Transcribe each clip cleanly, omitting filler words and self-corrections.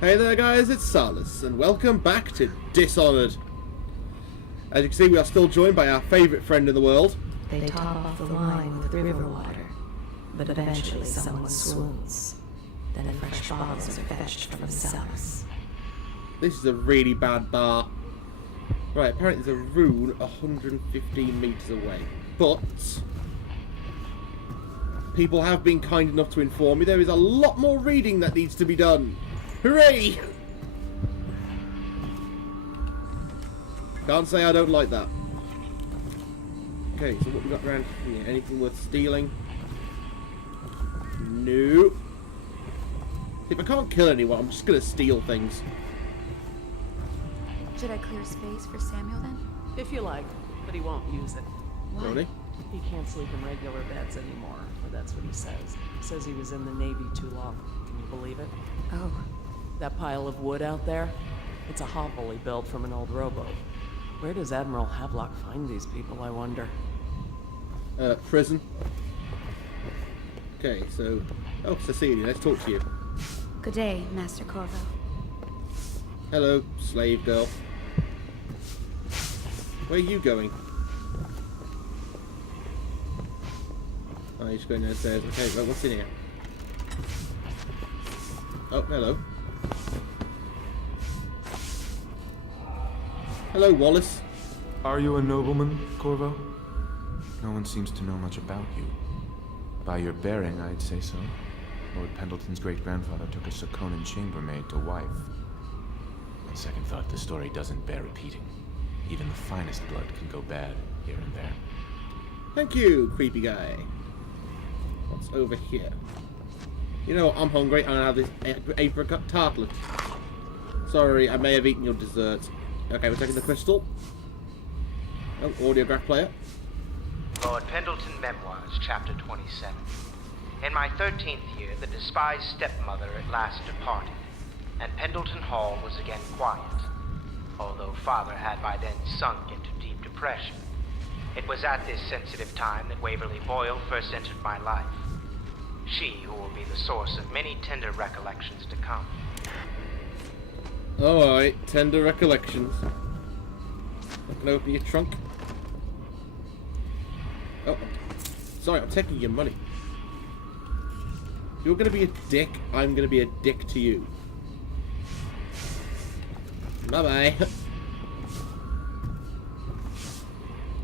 Hey there guys, it's Salis, and welcome back to Dishonored. As you can see, we are still joined by our favourite friend in the world. They top off the wine with river water, but eventually someone swoons. Then fresh bottles are fetched from the cellars. This is a really bad bar. Right, apparently there's a rune 115 metres away. But people have been kind enough to inform me there is a lot more reading that needs to be done. Hooray! Can't say I don't like that. Okay, so what we got around here? Anything worth stealing? No. If I can't kill anyone, I'm just gonna steal things. Should I clear space for Samuel then? If you like, but he won't use it. Why? Really? He can't sleep in regular beds anymore, or that's what he says. He says he was in the Navy too long. Can you believe it? Oh. That pile of wood out there? It's a hovel he built from an old rowboat. Where does Admiral Havelock find these people, I wonder? Prison. Okay, so... Oh, Cecilia, let's talk to you. Good day, Master Corvo. Hello, slave girl. Where are you going? Oh, you're just going downstairs. Okay, well, what's in here? Oh, hello. Hello, Wallace. Are you a nobleman, Corvo? No one seems to know much about you. By your bearing, I'd say so. Lord Pendleton's great-grandfather took a Sokonan chambermaid to wife. On second thought, the story doesn't bear repeating. Even the finest blood can go bad here and there. Thank you, creepy guy. What's over here? You know what, I'm hungry. I'm gonna have this apricot tartlet. Sorry, I may have eaten your dessert. Okay, we're taking the crystal. Oh, audiograph player. Lord Pendleton Memoirs, Chapter 27. In my 13th year, the despised stepmother at last departed, and Pendleton Hall was again quiet, although Father had by then sunk into deep depression. It was at this sensitive time that Waverly Boyle first entered my life. She who will be the source of many tender recollections to come. Alright, tender recollections. I can open your trunk. Oh, sorry, I'm taking your money. You're gonna be a dick, I'm gonna be a dick to you. Bye-bye.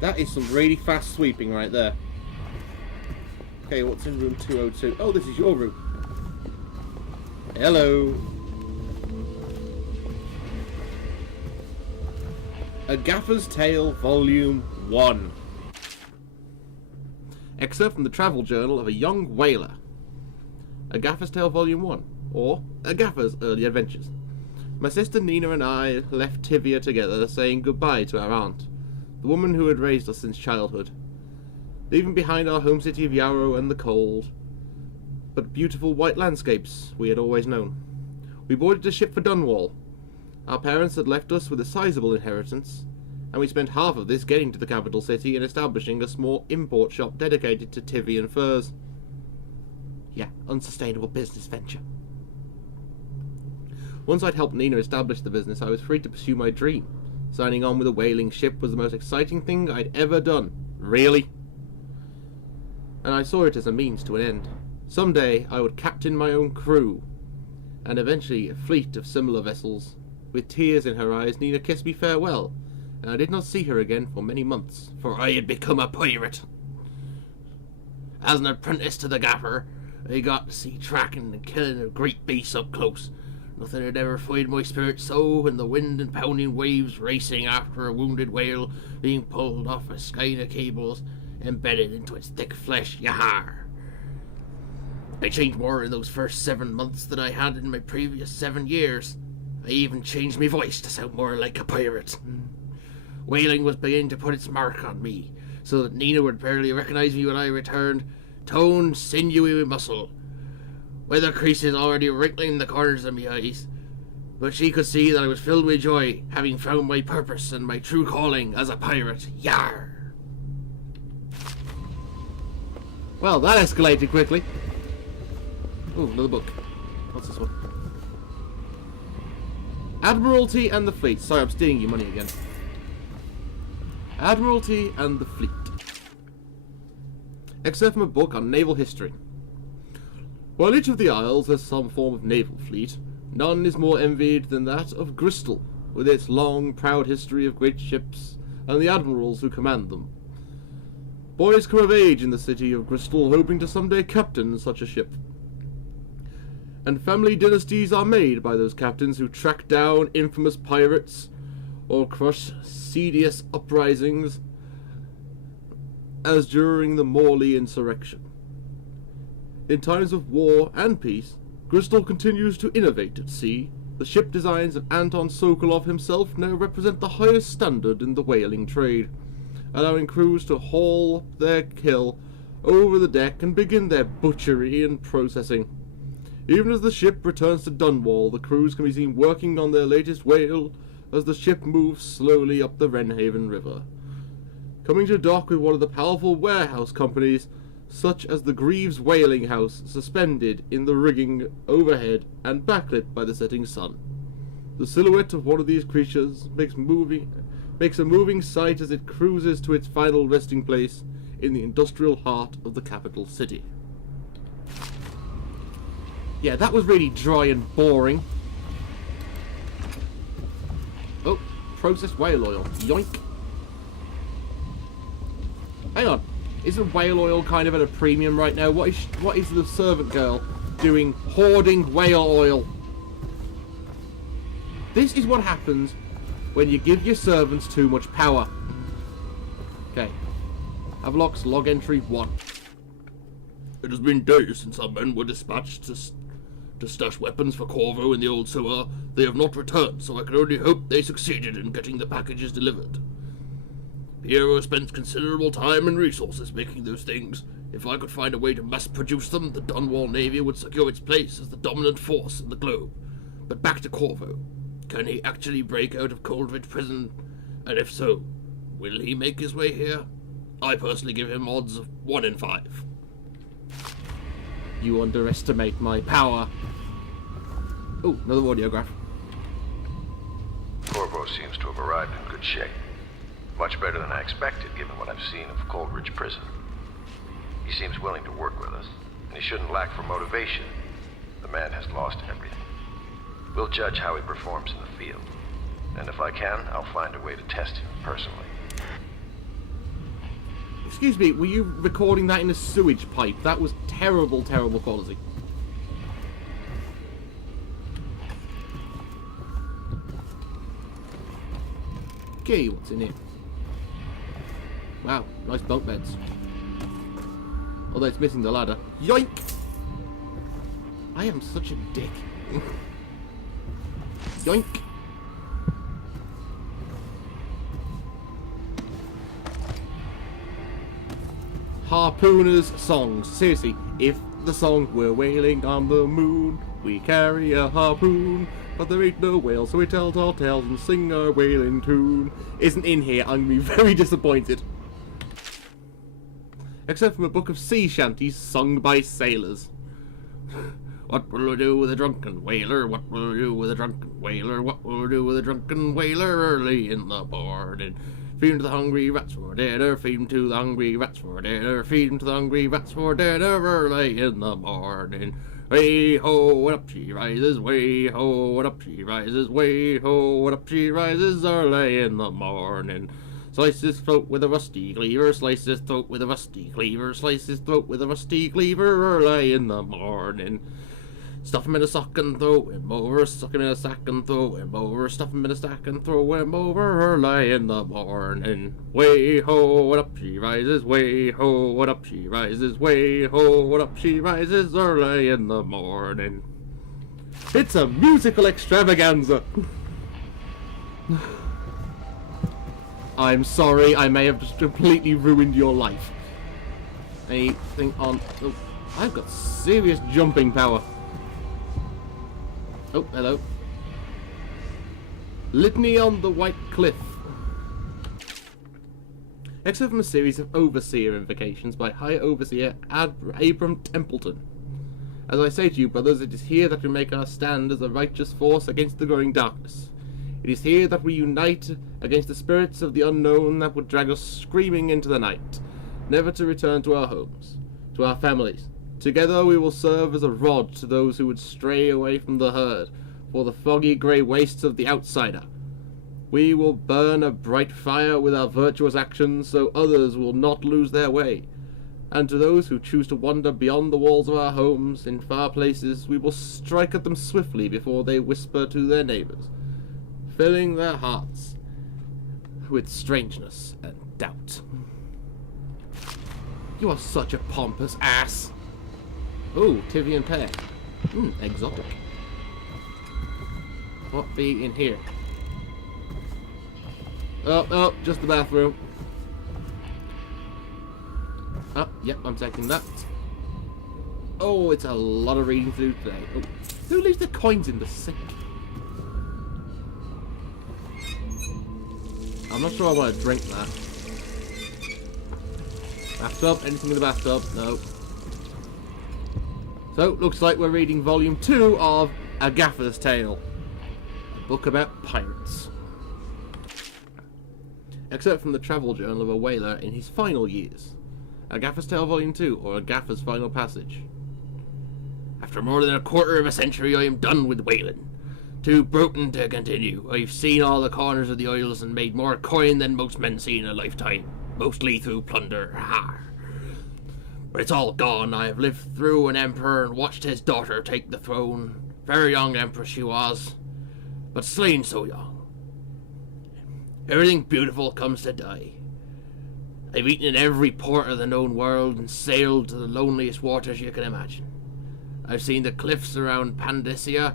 That is some really fast sweeping right there. Okay, what's in room 202? Oh, this is your room. Hello. A Gaffer's Tale, Volume 1. Excerpt from the travel journal of a young whaler. A Gaffer's Tale, Volume 1. Or, A Gaffer's Early Adventures. My sister Nina and I left Tivia together, saying goodbye to our aunt, the woman who had raised us since childhood, leaving behind our home city of Yarrow and the cold, but beautiful white landscapes we had always known. We boarded a ship for Dunwall. Our parents had left us with a sizable inheritance, and we spent half of this getting to the capital city and establishing a small import shop dedicated to Tivian furs. Yeah, unsustainable business venture. Once I'd helped Nina establish the business, I was free to pursue my dream. Signing on with a whaling ship was the most exciting thing I'd ever done. Really? And I saw it as a means to an end. Someday I would captain my own crew, and eventually a fleet of similar vessels. With tears in her eyes, Nina kissed me farewell, and I did not see her again for many months, for I had become a pirate. As an apprentice to the gaffer, I got to see tracking and killing of great beasts up close. Nothing had ever fired my spirit so, and the wind and pounding waves racing after a wounded whale being pulled off a skein of cables embedded into its thick flesh. Yahar! I changed more in those first 7 months than I had in my previous 7 years. I even changed my voice to sound more like a pirate. Whaling was beginning to put its mark on me, so that Nina would barely recognize me when I returned, toned, sinewy with muscle. Weather creases already wrinkling the corners of my eyes, but she could see that I was filled with joy, having found my purpose and my true calling as a pirate. Yar! Well, that escalated quickly. Oh, another book. What's this one? Admiralty and the Fleet. Sorry, I'm stealing your money again. Admiralty and the Fleet. Excerpt from a book on naval history. While each of the isles has some form of naval fleet, none is more envied than that of Bristol, with its long, proud history of great ships and the admirals who command them. Boys come of age in the city of Bristol hoping to someday captain such a ship. And family dynasties are made by those captains who track down infamous pirates or crush sedious uprisings, as during the Morley insurrection. In times of war and peace, Bristol continues to innovate at sea. The ship designs of Anton Sokolov himself now represent the highest standard in the whaling trade, allowing crews to haul their kill over the deck and begin their butchery and processing. Even as the ship returns to Dunwall, the crews can be seen working on their latest whale as the ship moves slowly up the Wrenhaven River, coming to dock with one of the powerful warehouse companies, such as the Greaves Whaling House, suspended in the rigging overhead and backlit by the setting sun. The silhouette of one of these creatures makes a moving sight as it cruises to its final resting place in the industrial heart of the capital city. Yeah, that was really dry and boring. Oh, processed whale oil. Yoink. Hang on. Isn't whale oil kind of at a premium right now? What is the servant girl doing hoarding whale oil? This is what happens when you give your servants too much power. Okay. Havelock's log entry 1. It has been days since our men were dispatched to stash weapons for Corvo in the old sewer. They have not returned, so I can only hope they succeeded in getting the packages delivered. Piero spent considerable time and resources making those things. If I could find a way to mass-produce them, the Dunwall Navy would secure its place as the dominant force in the globe. But back to Corvo. Can he actually break out of Coldridge Prison? And if so, will he make his way here? I personally give him odds of 1 in 5. You underestimate my power. Oh, another audiograph. Corvo seems to have arrived in good shape. Much better than I expected, given what I've seen of Coldridge Prison. He seems willing to work with us, and he shouldn't lack for motivation. The man has lost everything. We'll judge how he performs in the field, and if I can, I'll find a way to test him personally. Excuse me, were you recording that in a sewage pipe? That was terrible, terrible quality. Okay, what's in here? Wow, nice bunk beds. Although it's missing the ladder. Yoink! I am such a dick. Yoink! Harpooners songs. Seriously, if the song "We're whaling on the moon, we carry a harpoon, but there ain't no whale, so we tell tall tales and sing our whaling tune" isn't in here, I'm gonna be very disappointed. Except from a book of sea shanties sung by sailors. What will we do with a drunken whaler? What will we do with a drunken whaler? What will we do with a drunken whaler early in the morning? Feed him to the hungry rats for dinner, feed him to the hungry rats for dinner, feed him to the hungry rats for dinner early in the morning. Way ho, and up she rises, way ho, and up she rises, way ho, and up she rises early in the morning. Slice his throat with a rusty cleaver, slice his throat with a rusty cleaver, slice his throat with a rusty cleaver early in the morning. Stuff him in a sock and throw him over, stuck him in a sack and throw him over, stuff him in a sack and throw him over early in the morning. Way ho, and up she rises, way ho, and up she rises, way ho, and up she rises early in the morning. It's a musical extravaganza! I'm sorry, I may have just completely ruined your life. Anything on... Oh, I've got serious jumping power. Oh, hello. Litany on the White Cliff. Excerpt from a series of Overseer invocations by High Overseer Abram Templeton. As I say to you, brothers, it is here that we make our stand as a righteous force against the growing darkness. It is here that we unite against the spirits of the unknown that would drag us screaming into the night, never to return to our homes, to our families. Together we will serve as a rod to those who would stray away from the herd, for the foggy grey wastes of the outsider. We will burn a bright fire with our virtuous actions, so others will not lose their way. And to those who choose to wander beyond the walls of our homes, in far places, we will strike at them swiftly before they whisper to their neighbours, filling their hearts with strangeness and doubt. You are such a pompous ass. Ooh, Tivian pear. Exotic. What be in here? Oh, just the bathroom. Oh, yep, I'm taking that. Oh, it's a lot of reading to do today. Oh, who leaves their coins in the sink? I'm not sure I want to drink that. Bathtub? Anything in the bathtub? No. So, looks like we're reading volume 2 of Agatha's Tale. A book about pirates. Except from the travel journal of a whaler in his final years. Agatha's Tale Volume 2, or Agatha's Final Passage. After more than a quarter of a century, I am done with whaling. Too broken to continue. I've seen all the corners of the isles and made more coin than most men see in a lifetime. Mostly through plunder. But it's all gone. I have lived through an emperor and watched his daughter take the throne. Very young empress she was, but slain so young. Everything beautiful comes to die. I've eaten in every port of the known world and sailed to the loneliest waters you can imagine. I've seen the cliffs around Pandacia.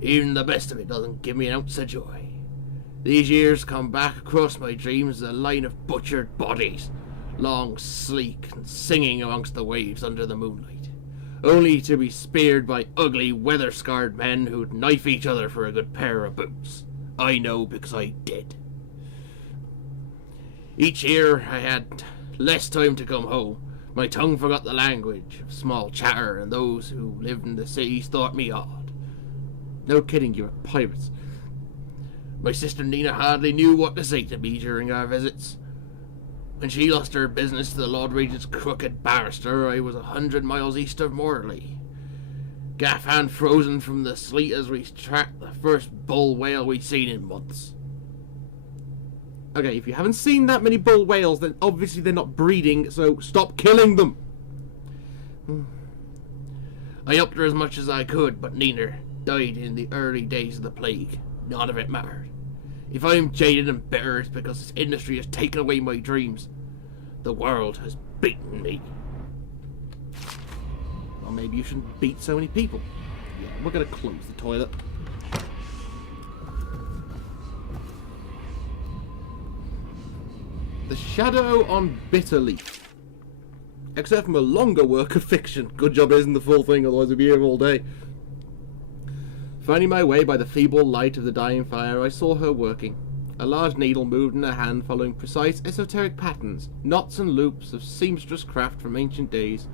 Even the best of it doesn't give me an ounce of joy. These years come back across my dreams as a line of butchered bodies, long, sleek, and singing amongst the waves under the moonlight, only to be speared by ugly, weather-scarred men who'd knife each other for a good pair of boots. I know because I did. Each year I had less time to come home. My tongue forgot the language of small chatter, and those who lived in the cities thought me odd. No kidding, you're pirates. My sister Nina hardly knew what to say to me during our visits. When she lost her business to the Lord Regent's crooked barrister, I was 100 miles east of Morley. Gaff hand frozen from the sleet as we tracked the first bull whale we'd seen in months. Okay, if you haven't seen that many bull whales, then obviously they're not breeding, so stop killing them! I helped her as much as I could, but Nina died in the early days of the plague. None of it mattered. If I'm jaded and bitter, it's because this industry has taken away my dreams. The world has beaten me. Well, maybe you shouldn't beat so many people. Yeah, we're gonna close the toilet. The Shadow on Bitterleaf. Except from a longer work of fiction. Good job it isn't the full thing, otherwise we'd be here all day. Finding my way by the feeble light of the dying fire, I saw her working. A large needle moved in her hand, following precise esoteric patterns, knots and loops of seamstress craft from ancient days.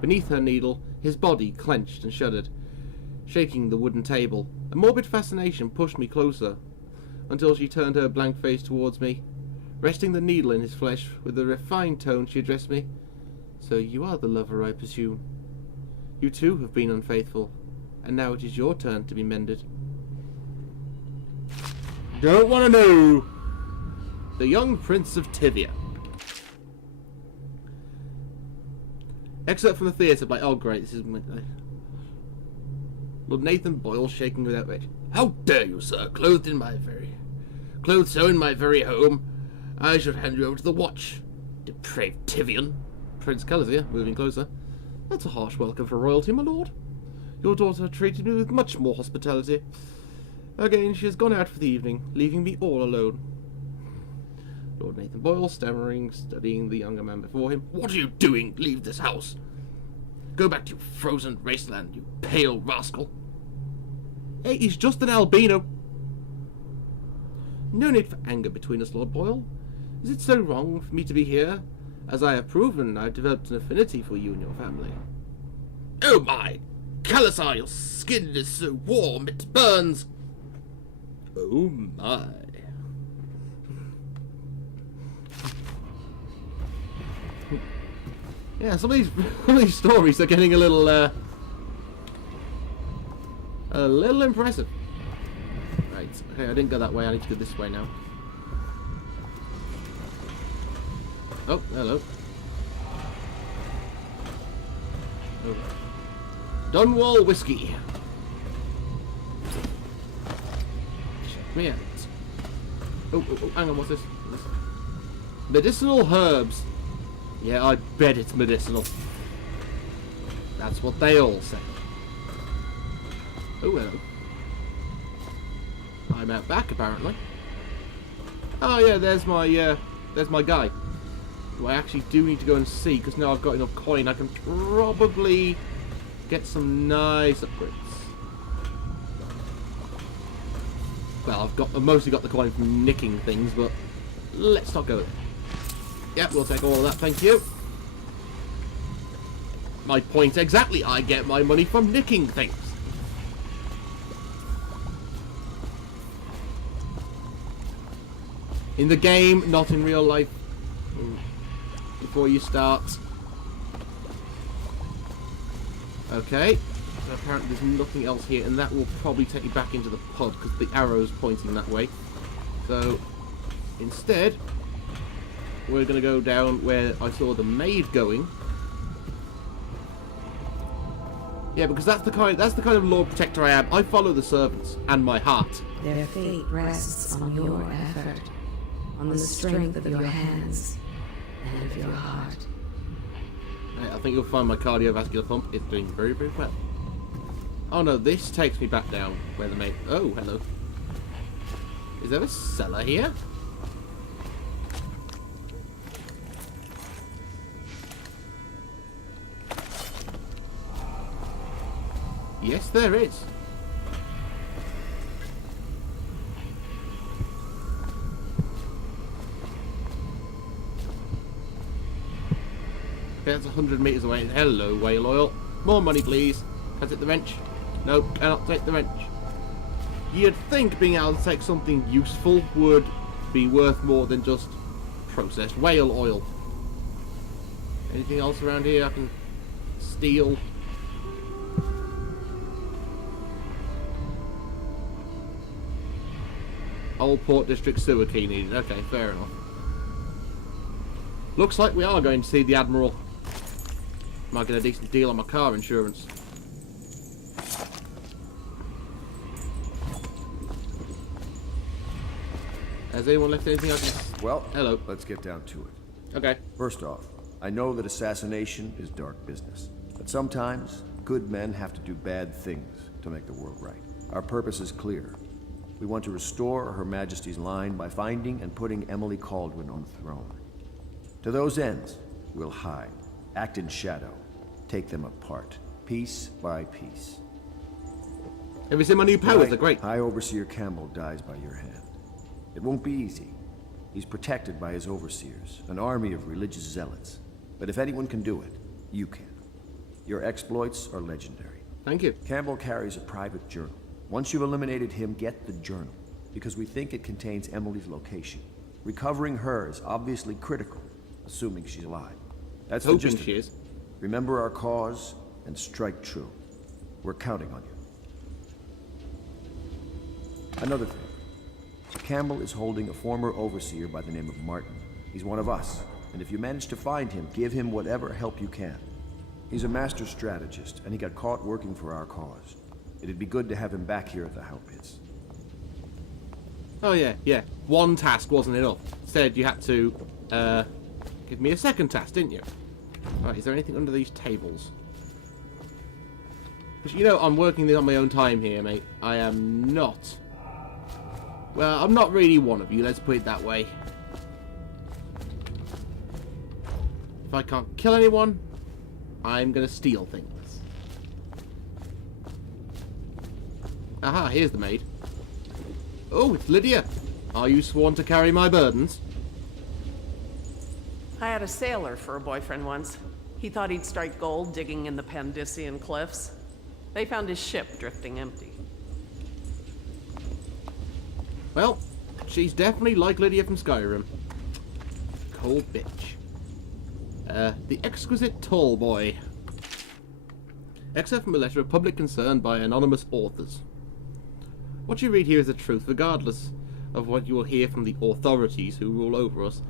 Beneath her needle, his body clenched and shuddered, shaking the wooden table. A morbid fascination pushed me closer, until she turned her blank face towards me. Resting the needle in his flesh, with a refined tone she addressed me. So you are the lover, I presume. You too have been unfaithful, and now it is your turn to be mended. Don't want to know! The Young Prince of Tivia. Excerpt from the theatre by... Oh great, this is... Lord Nathan Boyle shaking with outrage. How dare you, sir, clothed so in my very home. I should hand you over to the watch. Depraved Tivian. Prince Calazir, moving closer. That's a harsh welcome for royalty, my lord. Your daughter treated me with much more hospitality. Again, she has gone out for the evening, leaving me all alone. Lord Nathan Boyle, stammering, studying the younger man before him. What are you doing? Leave this house. Go back to your frozen wasteland, you pale rascal. Hey, he's just an albino. No need for anger between us, Lord Boyle. Is it so wrong for me to be here? As I have proven, I've developed an affinity for you and your family. Oh my callous eye, your skin is so warm it burns. Oh my. Yeah, some of these stories are getting a little impressive. Right, okay, I didn't go that way, I need to go this way now. Oh, hello. Oh. Dunwall whiskey. Check me out. Oh, hang on, what's this? Medicinal herbs. Yeah, I bet it's medicinal. That's what they all say. Oh, hello. I'm out back, apparently. Oh yeah, there's my guy. Who I actually do need to go and see, because now I've got enough coin, I can probably get some nice upgrades. Well, I've mostly got the coin from nicking things, but let's not go there. Yep, we'll take all of that, thank you. My point exactly, I get my money from nicking things. In the game, not in real life. Before you start. Okay. So apparently there's nothing else here, and that will probably take you back into the pub, because the arrow's pointing that way. So, instead, we're going to go down where I saw the maid going. Yeah, because that's the kind of Lord Protector I am. I follow the servants and my heart. Their fate rests on your effort, on the strength of your hands and of your heart. I think you'll find my cardiovascular pump is doing very, very well. Oh no, this takes me back down where the maid... Oh, hello. Is there a cellar here? Yes, there is. Okay, that's 100 meters away. Hello, whale oil. More money, please. Can I take the wrench? No, cannot take the wrench. You'd think being able to take something useful would be worth more than just processed whale oil. Anything else around here I can steal? Old Port District sewer key needed. Okay, fair enough. Looks like we are going to see the Admiral. Might get a decent deal on my car insurance. Has anyone left anything I can... Well, hello. Let's get down to it. Okay. First off, I know that assassination is dark business, but sometimes good men have to do bad things to make the world right. Our purpose is clear. We want to restore Her Majesty's line by finding and putting Emily Kaldwin on the throne. To those ends, we'll hide, act in shadow, take them apart, piece by piece. Have you seen my new powers? They're great. High Overseer Campbell dies by your hand. It won't be easy. He's protected by his overseers, an army of religious zealots. But if anyone can do it, you can. Your exploits are legendary. Thank you. Campbell carries a private journal. Once you've eliminated him, get the journal, because we think it contains Emily's location. Recovering her is obviously critical, assuming she's alive. That's the gist of it. Remember our cause and strike true. We're counting on you. Another thing. Campbell is holding a former overseer by the name of Martin. He's one of us, and if you manage to find him, give him whatever help you can. He's a master strategist, and he got caught working for our cause. It'd be good to have him back here at the How Pits. Oh yeah. One task wasn't enough. Said you had to give me a second task, didn't you? Right, is there anything under these tables? Because you know I'm working this on my own time here, mate. I am not. Well, I'm not really one of you, let's put it that way. If I can't kill anyone, I'm gonna steal things. Aha, here's the maid. Oh, it's Lydia. Are you sworn to carry my burdens? I had a sailor for a boyfriend once. He thought he'd strike gold digging in the Pandician cliffs. They found his ship drifting empty. Well, she's definitely like Lydia from Skyrim. Cold bitch. The exquisite tall boy. Except from a letter of public concern by anonymous authors. What you read here is the truth, regardless of what you will hear from the authorities who rule over us.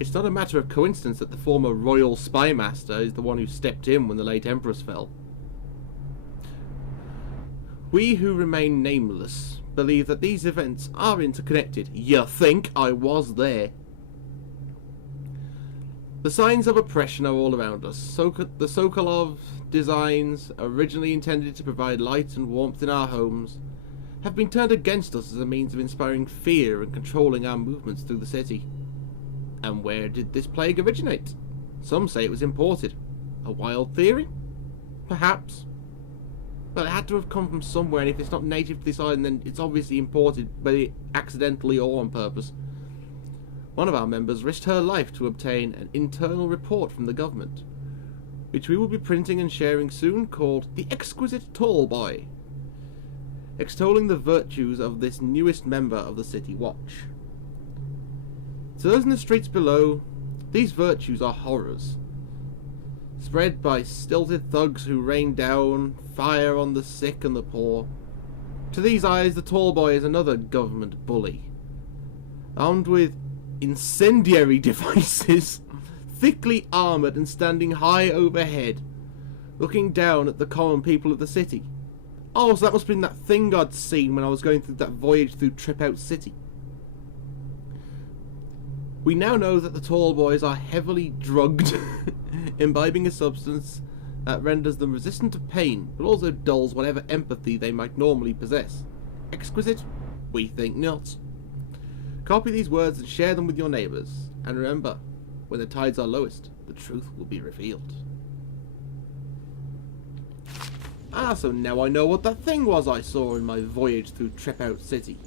It's not a matter of coincidence that the former royal spy master is the one who stepped in when the late empress fell. We who remain nameless believe that these events are interconnected. You think? I was there. The signs of oppression are all around us. The Sokolov designs, originally intended to provide light and warmth in our homes, have been turned against us as a means of inspiring fear and controlling our movements through the city. And where did this plague originate? Some say it was imported. A wild theory? Perhaps. But it had to have come from somewhere, and if it's not native to this island, then it's obviously imported, but accidentally or on purpose. One of our members risked her life to obtain an internal report from the government, which we will be printing and sharing soon, called The Exquisite Tall Boy, extolling the virtues of this newest member of the City Watch. To those in the streets below, these virtues are horrors, spread by stilted thugs who rain down fire on the sick and the poor. To these eyes, the tall boy is another government bully, armed with incendiary devices, thickly armoured and standing high overhead, looking down at the common people of the city. Oh, so that must have been that thing I'd seen when I was going through that voyage through Trip Out City. We now know that the tall boys are heavily drugged, imbibing a substance that renders them resistant to pain, but also dulls whatever empathy they might normally possess. Exquisite? We think not. Copy these words and share them with your neighbours. And remember, when the tides are lowest, the truth will be revealed. Ah, so now I know what that thing was I saw in my voyage through Trip Out City.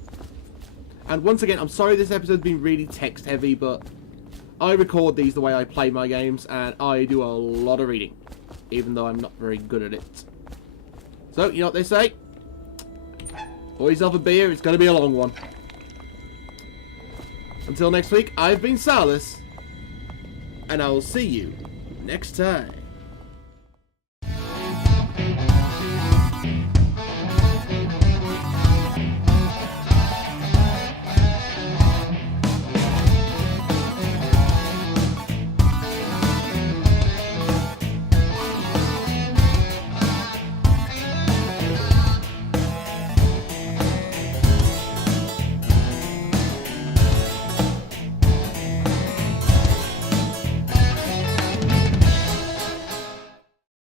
And once again, I'm sorry this episode's been really text heavy, but I record these the way I play my games, and I do a lot of reading, even though I'm not very good at it. So, you know what they say? Pour yourself a beer, it's going to be a long one. Until next week, I've been Salis, and I will see you next time.